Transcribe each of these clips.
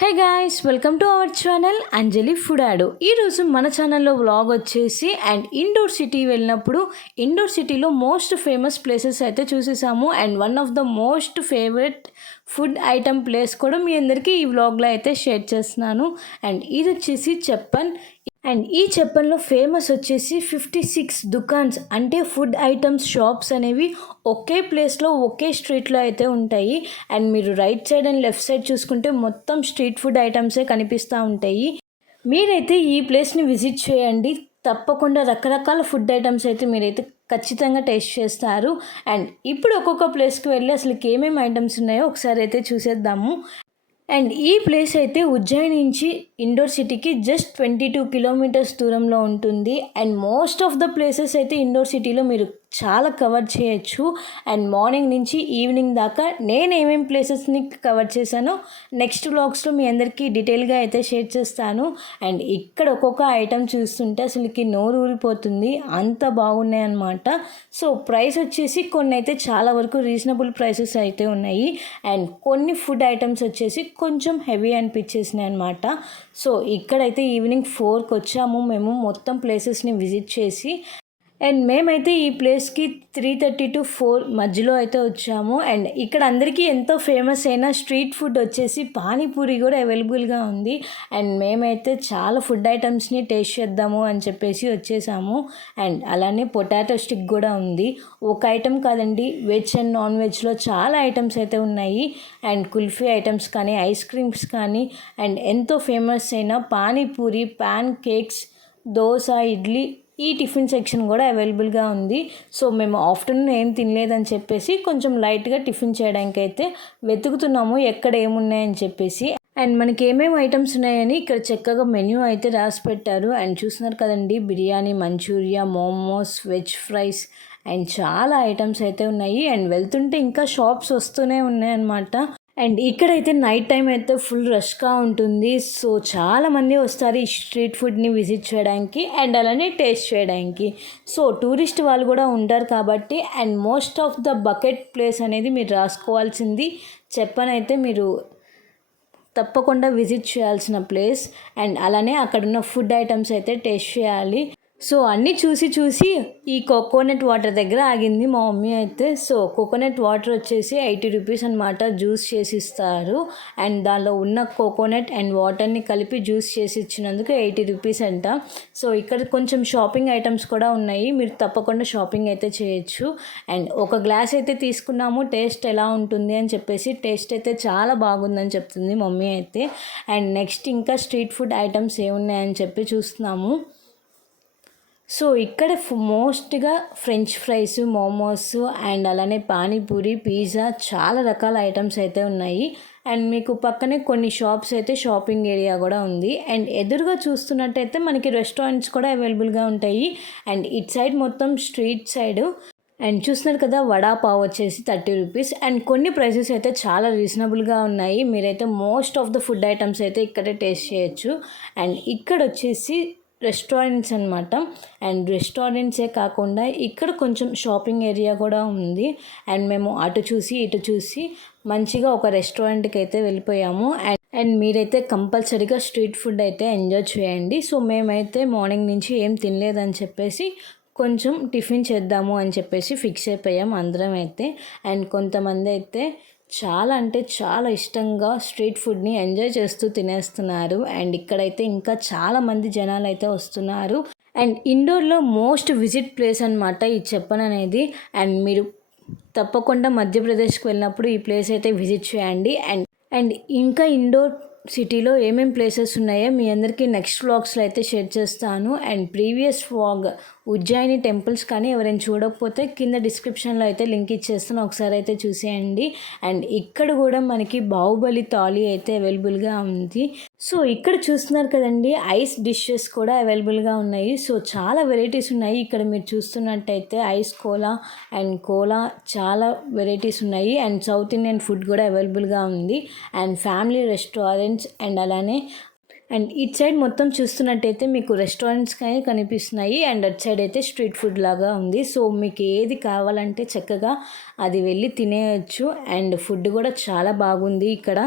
Hey guys, welcome to our channel Anjali food ఆడు. ఈరోజు మన ఛానల్లో వ్లాగ్ వచ్చేసి అండ్ ఇండోర్ సిటీ వెళ్ళినప్పుడు ఇండోర్ సిటీలో మోస్ట్ ఫేమస్ ప్లేసెస్ అయితే చూసేసాము. And one of the most favourite food item place కూడా మీ అందరికీ ఈ వ్లాగ్లో అయితే షేర్ చేస్తున్నాను. అండ్ ఇది వచ్చేసి చెప్పన్. అండ్ ఈ చెప్పన్లో ఫేమస్ వచ్చేసి 56 దుకాన్స్, అంటే ఫుడ్ ఐటమ్స్ షాప్స్ అనేవి ఒకే ప్లేస్లో ఒకే స్ట్రీట్లో అయితే ఉంటాయి. అండ్ మీరు right side and left side చూసుకుంటే మొత్తం స్ట్రీట్ ఫుడ్ ఐటమ్సే కనిపిస్తూ ఉంటాయి. మీరైతే ఈ ప్లేస్ని విజిట్ చేయండి, తప్పకుండా రకరకాల ఫుడ్ ఐటమ్స్ అయితే మీరైతే ఖచ్చితంగా టేస్ట్ చేస్తారు. అండ్ ఇప్పుడు ఒక్కొక్క ప్లేస్కి వెళ్ళి అసలు ఏమేమి ఐటమ్స్ ఉన్నాయో ఒకసారి అయితే చూసేద్దాము. అండ్ ఈ ప్లేస్ అయితే ఉజ్జయిని నుంచి ఇండోర్ సిటీకి జస్ట్ 22 కిలోమీటర్స్ దూరంలో ఉంటుంది. And most of the places అయితే ఇండోర్ సిటీలో మీరు చాలా కవర్ చేయొచ్చు. అండ్ మార్నింగ్ నుంచి ఈవినింగ్ దాకా నేను ఏమేమి ప్లేసెస్ని కవర్ చేశానో నెక్స్ట్ వ్లాగ్స్లో మీ అందరికీ డీటెయిల్గా అయితే షేర్ చేస్తాను. అండ్ ఇక్కడ ఒక్కొక్క ఐటెం చూస్తుంటే అసలుకి నోరు ఊరిపోతుంది, అంత బాగున్నాయి అన్నమాట. సో ప్రైస్ వచ్చేసి కొన్ని అయితే చాలా వరకు రీజనబుల్ ప్రైసెస్ అయితే ఉన్నాయి. అండ్ కొన్ని ఫుడ్ ఐటమ్స్ వచ్చేసి కొంచెం హెవీ అనిపించేసినాయి అనమాట. సో ఇక్కడైతే ఈవినింగ్ 4కి వచ్చాము మేము మొత్తం ప్లేసెస్ని విజిట్ చేసి. అండ్ మేమైతే ఈ ప్లేస్కి 3:30 to 4 మధ్యలో అయితే వచ్చాము. అండ్ ఇక్కడ అందరికీ ఎంతో ఫేమస్ అయిన స్ట్రీట్ ఫుడ్ వచ్చేసి పానీపూరి కూడా అవైలబుల్గా ఉంది. అండ్ మేమైతే చాలా ఫుడ్ ఐటమ్స్ని టేస్ట్ చేద్దాము అని చెప్పేసి వచ్చేసాము. అండ్ అలానే పొటాటో స్టిక్ కూడా ఉంది. ఒక ఐటమ్ కాదండి, వెజ్ అండ్ నాన్ వెజ్లో చాలా ఐటమ్స్ అయితే ఉన్నాయి. అండ్ కుల్ఫీ ఐటమ్స్ కానీ ఐస్ క్రీమ్స్ కానీ అండ్ ఎంతో ఫేమస్ అయిన పానీపూరి, ప్యాన్ కేక్స్, దోశ, ఇడ్లీ, ఈ టిఫిన్ సెక్షన్ కూడా అవైలబుల్గా ఉంది. సో మేము ఆఫ్టర్నూన్ ఏం తినలేదని చెప్పేసి కొంచెం లైట్గా టిఫిన్ చేయడానికి అయితే వెతుకుతున్నాము ఎక్కడ ఏమున్నాయని చెప్పేసి. అండ్ మనకి ఏమేమి ఐటమ్స్ ఉన్నాయని ఇక్కడ చక్కగా మెన్యూ అయితే రాసి పెట్టారు. అండ్ చూస్తున్నారు కదండి, biryani, Manchuria, momos, veg fries and చాలా ఐటమ్స్ అయితే ఉన్నాయి. అండ్ వెళ్తుంటే ఇంకా షాప్స్ వస్తూనే ఉన్నాయన్నమాట. అండ్ ఇక్కడైతే నైట్ టైం అయితే ఫుల్ రష్గా ఉంటుంది. సో చాలామంది వస్తారు ఈ స్ట్రీట్ ఫుడ్ని విజిట్ చేయడానికి అండ్ అలానే టేస్ట్ చేయడానికి. సో టూరిస్ట్ వాళ్ళు కూడా ఉంటారు కాబట్టి. And most of the bucket place అనేది మీరు రాసుకోవాల్సింది చెప్పనైతే మీరు తప్పకుండా విజిట్ చేయాల్సిన ప్లేస్. అండ్ అలానే అక్కడున్న ఫుడ్ ఐటమ్స్ అయితే టేస్ట్ చేయాలి. సో అన్నీ చూసి ఈ కోకోనట్ వాటర్ దగ్గర ఆగింది మా మమ్మీ అయితే. సో కోకోనట్ వాటర్ వచ్చేసి 80 రూపీస్ అనమాట, జ్యూస్ చేసి ఇస్తారు. అండ్ దానిలో ఉన్న కోకోనట్ అండ్ వాటర్ని కలిపి జ్యూస్ చేసి ఇచ్చినందుకు 80 రూపీస్ అంట. సో ఇక్కడ కొంచెం షాపింగ్ ఐటమ్స్ కూడా ఉన్నాయి, మీరు తప్పకుండా షాపింగ్ అయితే చేయొచ్చు. అండ్ ఒక గ్లాస్ అయితే తీసుకున్నాము, టేస్ట్ ఎలా ఉంటుంది అని చెప్పేసి. టేస్ట్ అయితే చాలా బాగుందని చెప్తుంది మమ్మీ అయితే. అండ్ నెక్స్ట్ ఇంకా స్ట్రీట్ ఫుడ్ ఐటమ్స్ ఏమున్నాయని చెప్పి చూస్తున్నాము. సో ఇక్కడ మోస్ట్గా ఫ్రెంచ్ ఫ్రైస్, మోమోస్ అండ్ అలానే పానీపూరి, పిజ్జా, చాలా రకాల ఐటమ్స్ అయితే ఉన్నాయి. అండ్ మీకు పక్కనే కొన్ని షాప్స్ అయితే షాపింగ్ ఏరియా కూడా ఉంది. అండ్ ఎదురుగా చూస్తున్నట్టయితే మనకి రెస్టారెంట్స్ కూడా అవైలబుల్గా ఉంటాయి. అండ్ ఇట్ సైడ్ మొత్తం స్ట్రీట్ సైడ్. అండ్ చూస్తున్నారు కదా, వడా పావ్ వచ్చేసి 30 రూపీస్. అండ్ కొన్ని ప్రైసెస్ అయితే చాలా రీజనబుల్గా ఉన్నాయి. మీరైతే most of the food items అయితే ఇక్కడే టేస్ట్ చేయొచ్చు. అండ్ ఇక్కడ వచ్చేసి రెస్టారెంట్స్ అనమాట. అండ్ రెస్టారెంట్సే కాకుండా ఇక్కడ కొంచెం షాపింగ్ ఏరియా కూడా ఉంది. అండ్ మేము అటు చూసి ఇటు చూసి మంచిగా ఒక రెస్టారెంట్కి అయితే వెళ్ళిపోయాము. అండ్ మీరైతే కంపల్సరీగా స్ట్రీట్ ఫుడ్ అయితే ఎంజాయ్ చేయండి. సో మేమైతే మార్నింగ్ నుంచి ఏం తినలేదని చెప్పేసి కొంచెం టిఫిన్ చేద్దాము అని చెప్పేసి ఫిక్స్ అయిపోయాం అందరం అయితే. అండ్ కొంతమంది అయితే చాలా అంటే చాలా ఇష్టంగా స్ట్రీట్ ఫుడ్ని ఎంజాయ్ చేస్తూ తినేస్తున్నారు. అండ్ ఇక్కడైతే ఇంకా చాలామంది జనాలు అయితే వస్తున్నారు. అండ్ ఇండోర్లో మోస్ట్ విజిట్ ప్లేస్ అనమాట ఈ చెప్పన్ అనేది. అండ్ మీరు తప్పకుండా మధ్యప్రదేశ్కి వెళ్ళినప్పుడు ఈ ప్లేస్ అయితే విజిట్ చేయండి. అండ్ ఇంకా ఇండోర్ సిటీలో ఏమేమి ప్లేసెస్ ఉన్నాయో మీ అందరికీ నెక్స్ట్ వ్లాగ్స్లో అయితే షేర్ చేస్తాను. And previous vlog Ujjaini temples కానీ ఎవరైనా చూడకపోతే కింద డిస్క్రిప్షన్లో అయితే లింక్ ఇచ్చేస్తాను, ఒకసారి అయితే చూసేయండి. అండ్ ఇక్కడ కూడా మనకి బాహుబలి థాలీ అయితే అవైలబుల్గా ఉంది. సో ఇక్కడ చూస్తున్నారు కదండి, ఐస్ డిషెస్ కూడా అవైలబుల్గా ఉన్నాయి. సో చాలా వెరైటీస్ ఉన్నాయి. ఇక్కడ మీరు చూస్తున్నట్టయితే ఐస్ కోలా అండ్ కోలా చాలా వెరైటీస్ ఉన్నాయి. అండ్ సౌత్ ఇండియన్ ఫుడ్ కూడా అవైలబుల్గా ఉంది. అండ్ ఫ్యామిలీ రెస్టారెంట్స్ అండ్ అలానే అండ్ ఇటు సైడ్ మొత్తం చూస్తున్నట్టయితే మీకు రెస్టారెంట్స్ కానీ కనిపిస్తున్నాయి అండ్ అటు సైడ్ అయితే స్ట్రీట్ ఫుడ్ లాగా ఉంది. సో మీకు ఏది కావాలంటే చక్కగా అది వెళ్ళి తినేయచ్చు. అండ్ ఫుడ్ కూడా చాలా బాగుంది. ఇక్కడ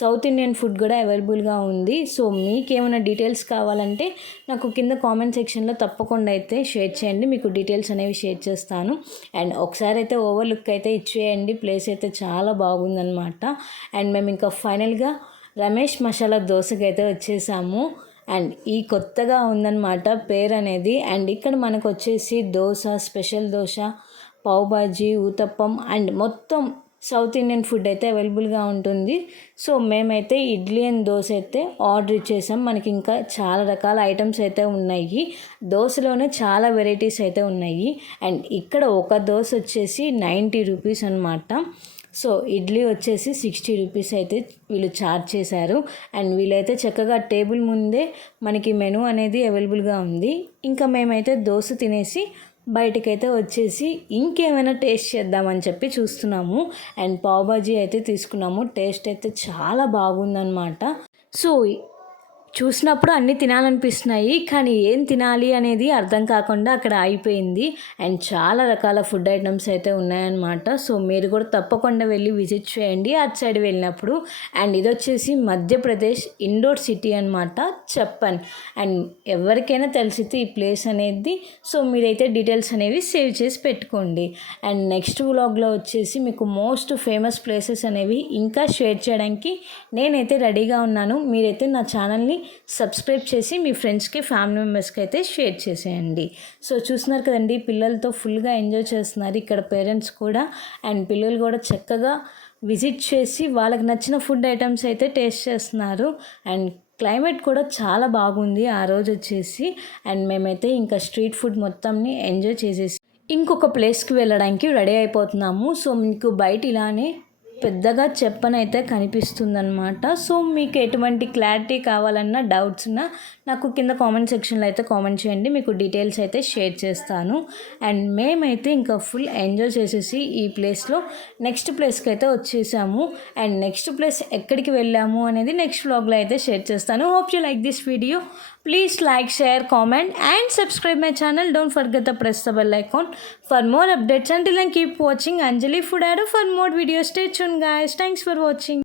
సౌత్ ఇండియన్ ఫుడ్ కూడా అవైలబుల్గా ఉంది. సో మీకు ఏమైనా డీటెయిల్స్ కావాలంటే నాకు కింద కామెంట్ సెక్షన్లో తప్పకుండా అయితే షేర్ చేయండి, మీకు డీటెయిల్స్ అనేవి షేర్ చేస్తాను. అండ్ ఒకసారి అయితే ఓవర్లుక్ అయితే ఇచ్చేయండి, ప్లేస్ అయితే చాలా బాగుందన్నమాట. అండ్ మేము ఇంకా ఫైనల్గా రమేష్ మసాలా దోశకి అయితే వచ్చేసాము. అండ్ ఈ కొత్తగా ఉందన్నమాట పేరు అనేది. అండ్ ఇక్కడ మనకు వచ్చేసి దోశ, స్పెషల్ దోశ, పావ్ బాజీ, ఊతప్పం అండ్ మొత్తం సౌత్ ఇండియన్ ఫుడ్ అయితే అవైలబుల్గా ఉంటుంది. సో మేమైతే ఇడ్లీ అండ్ దోశ అయితే ఆర్డర్ ఇచ్చేసాం. మనకి ఇంకా చాలా రకాల ఐటమ్స్ అయితే ఉన్నాయి. దోశలోనే చాలా వెరైటీస్ అయితే ఉన్నాయి. అండ్ ఇక్కడ ఒక దోశ వచ్చేసి 90 రూపీస్ అనమాట. సో ఇడ్లీ వచ్చేసి 60 రూపీస్ అయితే వీళ్ళు ఛార్జ్ చేశారు. అండ్ వీళ్ళైతే చక్కగా టేబుల్ ముందే మనకి మెనూ అనేది అవైలబుల్గా ఉంది. ఇంకా మేమైతే దోశ తినేసి బయటకైతే వచ్చేసి ఇంకేమైనా టేస్ట్ చేద్దామని చెప్పి చూస్తున్నాము. అండ్ పావ్ బాజీ అయితే తీసుకున్నాము. టేస్ట్ అయితే చాలా బాగుందన్నమాట. సో చూసినప్పుడు అన్నీ తినాలనిపిస్తున్నాయి, కానీ ఏం తినాలి అనేది అర్థం కాకుండా అక్కడ అయిపోయింది. అండ్ చాలా రకాల ఫుడ్ ఐటమ్స్ అయితే ఉన్నాయన్నమాట. సో మీరు కూడా తప్పకుండా వెళ్ళి విజిట్ చేయండి అటు సైడ్ వెళ్ళినప్పుడు. అండ్ ఇది వచ్చేసి మధ్యప్రదేశ్ ఇండోర్ సిటీ అనమాట, చెప్పన్. అండ్ ఎవరికైనా తెలిసితే ఈ ప్లేస్ అనేది. సో మీరైతే డీటెయిల్స్ అనేవి సేవ్ చేసి పెట్టుకోండి. అండ్ నెక్స్ట్ వ్లాగ్లో వచ్చేసి మీకు మోస్ట్ ఫేమస్ ప్లేసెస్ అనేవి ఇంకా షేర్ చేయడానికి నేనైతే రెడీగా ఉన్నాను. మీరైతే నా ఛానల్ని సబ్స్క్రైబ్ చేసి మీ ఫ్రెండ్స్కి, ఫ్యామిలీ మెంబర్స్కి అయితే షేర్ చేసేయండి. సో చూస్తున్నారు కదండి, పిల్లలతో ఫుల్గా ఎంజాయ్ చేస్తున్నారు ఇక్కడ పేరెంట్స్ కూడా. అండ్ పిల్లలు కూడా చక్కగా విజిట్ చేసి వాళ్ళకి నచ్చిన ఫుడ్ ఐటమ్స్ అయితే టేస్ట్ చేస్తున్నారు. అండ్ క్లైమేట్ కూడా చాలా బాగుంది ఆ రోజు వచ్చేసి. అండ్ మేమైతే ఇంకా స్ట్రీట్ ఫుడ్ మొత్తంని ఎంజాయ్ చేసేసి ఇంకొక ప్లేస్కి వెళ్ళడానికి రెడీ అయిపోతున్నాము. సో మీకు బయట ఇలానే పెద్దగా చెప్పనైతే కనిపిస్తుందన్నమాట. సో మీకు ఎటువంటి క్లారిటీ కావాలన్నా, డౌట్స్ ఉన్నా నాకు కింద కామెంట్ సెక్షన్లో అయితే కామెంట్ చేయండి, మీకు డీటెయిల్స్ అయితే షేర్ చేస్తాను. అండ్ మేమైతే ఇంకా ఫుల్ ఎంజాయ్ చేసేసి ఈ ప్లేస్లో నెక్స్ట్ ప్లేస్కి అయితే వచ్చేసాము. అండ్ నెక్స్ట్ ప్లేస్ ఎక్కడికి వెళ్ళాము అనేది నెక్స్ట్ వ్లాగ్లో అయితే షేర్ చేస్తాను. Hope you like this video. Please like, share, comment and subscribe my channel. Don't forget to press the bell icon for more updates. Until then, keep watching Anjali Food Ado for more videos. Stay tuned guys. Thanks for watching.